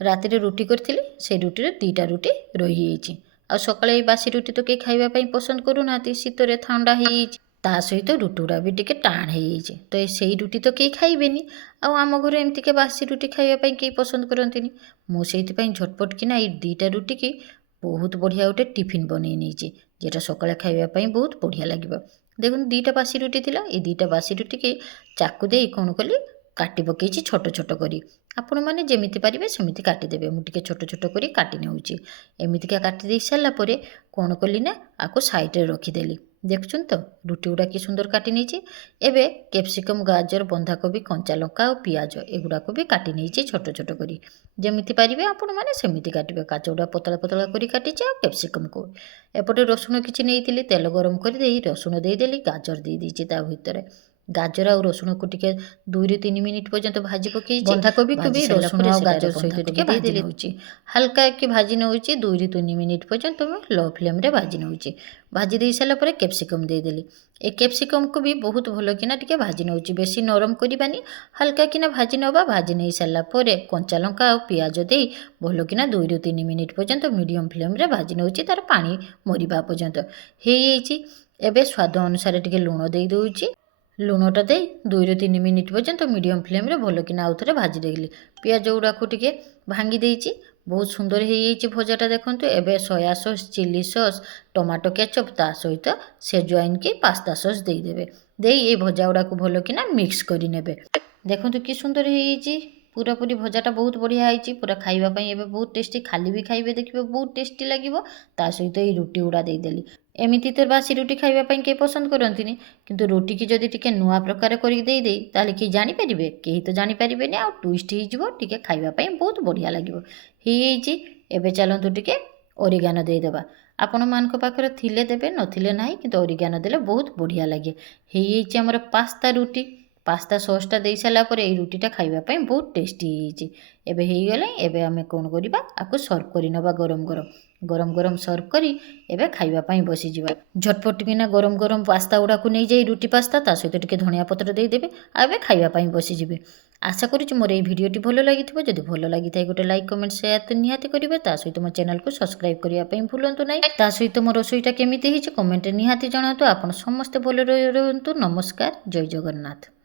ରାତିରେ ରୁଟି କରିଥିଲି, ସେଇ ରୁଟିରେ 2ଟା ରୁଟି ରହିଯାଇଛି। ଆଉ ସକାଳେ ଏଇ ବାସି ରୁଟି ତ କେହି ଖାଇବା ପାଇଁ ପସନ୍ଦ କରୁନାହାନ୍ତି, ଶୀତରେ ଥଣ୍ଡା ହେଇଯାଇଛି। ତା ସହିତ ରୁଟି ଗୁଡ଼ା ବି ଟିକେ ଟାଣ ହେଇଯାଇଛି, ତ ସେଇ ରୁଟି ତ କେହି ଖାଇବେନି। ଆଉ ଆମ ଘରେ ଏମିତିକା ବାସି ରୁଟି ଖାଇବା ପାଇଁ କେହି ପସନ୍ଦ କରନ୍ତିନି। ମୁଁ ସେଇଥିପାଇଁ ଝଟପଟ କିନା ଏଇ 2ଟା ରୁଟିକି ବହୁତ ବଢ଼ିଆ ଗୋଟେ ଟିଫିନ୍ ବନେଇ ନେଇଛି, যেটা ସକାଳେ ଖାଇବା ପାଇଁ ବହୁତ ବଢ଼ିଆ ଲାଗିବ। ଦେଖନ୍ତୁ 2ଟା ବାସି ରୁଟି ଥିଲା, ଏଇ 2ଟା ବାସି ରୁଟିକି ଚାକୁ ଦେଇ କ'ଣ କଲି, କାଟି ପକେଇଛି ଛୋଟ ଛୋଟ କରି। ଆପଣମାନେ ଯେମିତି ପାରିବେ ସେମିତି କାଟିଦେବେ, ମୁଁ ଟିକେ ଛୋଟ ଛୋଟ କରି କାଟି ନେଉଛି। ଏମିତିକା କାଟି ଦେଇ ସାରିଲା ପରେ କ'ଣ କଲି ନା, ଆକୁ ସାଇଡ଼ରେ ରଖିଦେଲି। ଦେଖୁଛନ୍ତି ତ ରୁଟି ଗୁଡ଼ା କି ସୁନ୍ଦର କାଟି ନେଇଛି। ଏବେ କ୍ୟାପ୍ସିକମ୍, ଗାଜର, ବନ୍ଧାକୋବି, କଞ୍ଚା ଲଙ୍କା ଆଉ ପିଆଜ ଏଗୁଡ଼ାକୁ ବି କାଟି ନେଇଛି ଛୋଟ ଛୋଟ କରି। ଯେମିତି ପାରିବେ ଆପଣମାନେ ସେମିତି କାଟିବେ। କାଜଗୁଡ଼ା ପତଳା ପତଳା କରି କାଟିଛି, ଆଉ କ୍ୟାପ୍ସିକମ୍କୁ। ଏପଟେ ରସୁଣ କିଛି ନେଇଥିଲି, ତେଲ ଗରମ କରିଦେଇ ରସୁଣ ଦେଇଦେଲି, ଗାଜର ଦେଇଦେଇଛି ତା ଭିତରେ। ଗାଜର ଆଉ ରସୁଣକୁ ଟିକେ 2-3 ମିନିଟ୍ ପର୍ଯ୍ୟନ୍ତ ଭାଜି ପକେଇଛି। ବନ୍ଧାକୋବିକୁ ବି ରସୁଣ ଆଉ ଗାଜର ସହିତ ଟିକେ ଭାଜି ନେଉଛି। ହାଲକା କି ଭାଜି ନେଉଛି, 2-3 ମିନିଟ୍ ପର୍ଯ୍ୟନ୍ତ ମୁଁ ଲୋ ଫ୍ଲେମ୍ରେ ଭାଜି ନେଉଛି। ଭାଜି ଦେଇ ସାରିଲା ପରେ କ୍ୟାପ୍ସିକମ୍ ଦେଇଦେଲି। ଏ କ୍ୟାପ୍ସିକମ୍କୁ ବି ବହୁତ ଭଲ କିନା ଟିକେ ଭାଜି ନେଉଛି, ବେଶୀ ନରମ କରିବାନି, ହାଲକା କିନା ଭାଜି ନେବା। ଭାଜି ନେଇ ସାରିଲା ପରେ କଞ୍ଚା ଲଙ୍କା ଆଉ ପିଆଜ ଦେଇ ଭଲ କିନା 2-3 ମିନିଟ୍ ପର୍ଯ୍ୟନ୍ତ ମିଡ଼ିୟମ୍ ଫ୍ଲେମ୍ରେ ଭାଜି ନେଉଛି, ତାର ପାଣି ମରିବା ପର୍ଯ୍ୟନ୍ତ। ହେଇଯାଇଛି। ଏବେ ସ୍ୱାଦ ଅନୁସାରେ ଟିକେ ଲୁଣ ଦେଇ ଦେଉଛି। ଲୁଣଟା ଦେଇ 2-3 ମିନିଟ୍ ପର୍ଯ୍ୟନ୍ତ ମିଡ଼ିୟମ୍ ଫ୍ଲେମ୍ରେ ଭଲ କିନା ଆଉ ଥରେ ଭାଜି ଦେଇଲି। ପିଆଜ ଗୁଡ଼ାକୁ ଟିକେ ଭାଙ୍ଗି ଦେଇଛି। ବହୁତ ସୁନ୍ଦର ହେଇଯାଇଛି ଭଜାଟା, ଦେଖନ୍ତୁ। ଏବେ soya sauce, chilli sauce, tomato ketchup, ତା ସହିତ ସେଜୱାଇନ୍ କି ପାସ୍ତା ସସ୍ ଦେଇଦେବେ। ଦେଇ ଏଇ ଭଜା ଗୁଡ଼ାକୁ ଭଲ କିନା ମିକ୍ସ କରିନେବେ। ଦେଖନ୍ତୁ କି ସୁନ୍ଦର ହେଇଯାଇଛି। ପୁରାପୁରି ଭଜାଟା ବହୁତ ବଢ଼ିଆ ହେଇଛି, ପୁରା ଖାଇବା ପାଇଁ ଏବେ ବହୁତ ଟେଷ୍ଟି। ଖାଲି ବି ଖାଇବେ, ଦେଖିବେ ବହୁତ ଟେଷ୍ଟି ଲାଗିବ। ତା ସହିତ ଏଇ ରୁଟି ଗୁଡ଼ା ଦେଇଦେଲି। ଏମିତି ତ ବାସି ରୁଟି ଖାଇବା ପାଇଁ କେହି ପସନ୍ଦ କରନ୍ତିନି, କିନ୍ତୁ ରୁଟିକି ଯଦି ଟିକେ ନୂଆ ପ୍ରକାର କରିକି ଦେଇଦେଇ, ତାହେଲେ କେହି ଜାଣିପାରିବେ? କେହି ତ ଜାଣିପାରିବେନି, ଆଉ ଟୁଇଷ୍ଟ ହେଇଯିବ, ଟିକେ ଖାଇବା ପାଇଁ ବହୁତ ବଢ଼ିଆ ଲାଗିବ। ହେଇଯାଇଛି। ଏବେ ଚାଲନ୍ତୁ ଟିକେ ଅରିଗାନୋ ଦେଇଦେବା। ଆପଣମାନଙ୍କ ପାଖରେ ଥିଲେ ଦେବେ, ନଥିଲେ ନାହିଁ, କିନ୍ତୁ ଅରିଗାନୋ ଦେଲେ ବହୁତ ବଢ଼ିଆ ଲାଗେ। ହେଇଯାଇଛି ଆମର ପାସ୍ତା ରୁଟି। ପାସ୍ତା ସସ୍ଟା ଦେଇ ସାରିଲା ପରେ ଏଇ ରୁଟିଟା ଖାଇବା ପାଇଁ ବହୁତ ଟେଷ୍ଟି ହେଇଯାଇଛି। ଏବେ ହେଇଗଲେ, ଏବେ ଆମେ କ'ଣ କରିବା, ଆକୁ ସର୍ଭ କରିନେବା ଗରମ ଗରମ। ଗରମ ଗରମ ସର୍ଭ କରି ଏବେ ଖାଇବା ପାଇଁ ବସିଯିବା। ଝଟପଟ କିନା ଗରମ ଗରମ ପାସ୍ତା ଗୁଡ଼ାକୁ ନେଇଯାଇ, ରୁଟି ପାସ୍ତା, ତା ସହିତ ଟିକେ ଧଣିଆ ପତ୍ର ଦେଇଦେବେ, ଆଉ ଏବେ ଖାଇବା ପାଇଁ ବସିଯିବେ। ଆଶା କରୁଛି ମୋର এই ଭିଡ଼ିଓଟି ଭଲ ଲାଗିଥିବ। ଯଦି ଭଲ ଲାଗିଥାଏ ଗୋଟେ ଲାଇକ୍, କମେଣ୍ଟ, ସେୟାର ତ ନିହାତି କରିବେ। ତା ସହିତ ମୋ ଚ୍ୟାନେଲକୁ ସବସ୍କ୍ରାଇବ୍ କରିବା ପାଇଁ ଭୁଲନ୍ତୁ ନାହିଁ। ତା ସହିତ ମୋ ରୋଷେଇଟା କେମିତି ହେଇଛି କମେଣ୍ଟରେ ନିହାତି ଜଣାନ୍ତୁ। ଆପଣ ସମସ୍ତେ ଭଲରେ ରୁହନ୍ତୁ। ନମସ୍କାର, ଜୟ ଜଗନ୍ନାଥ।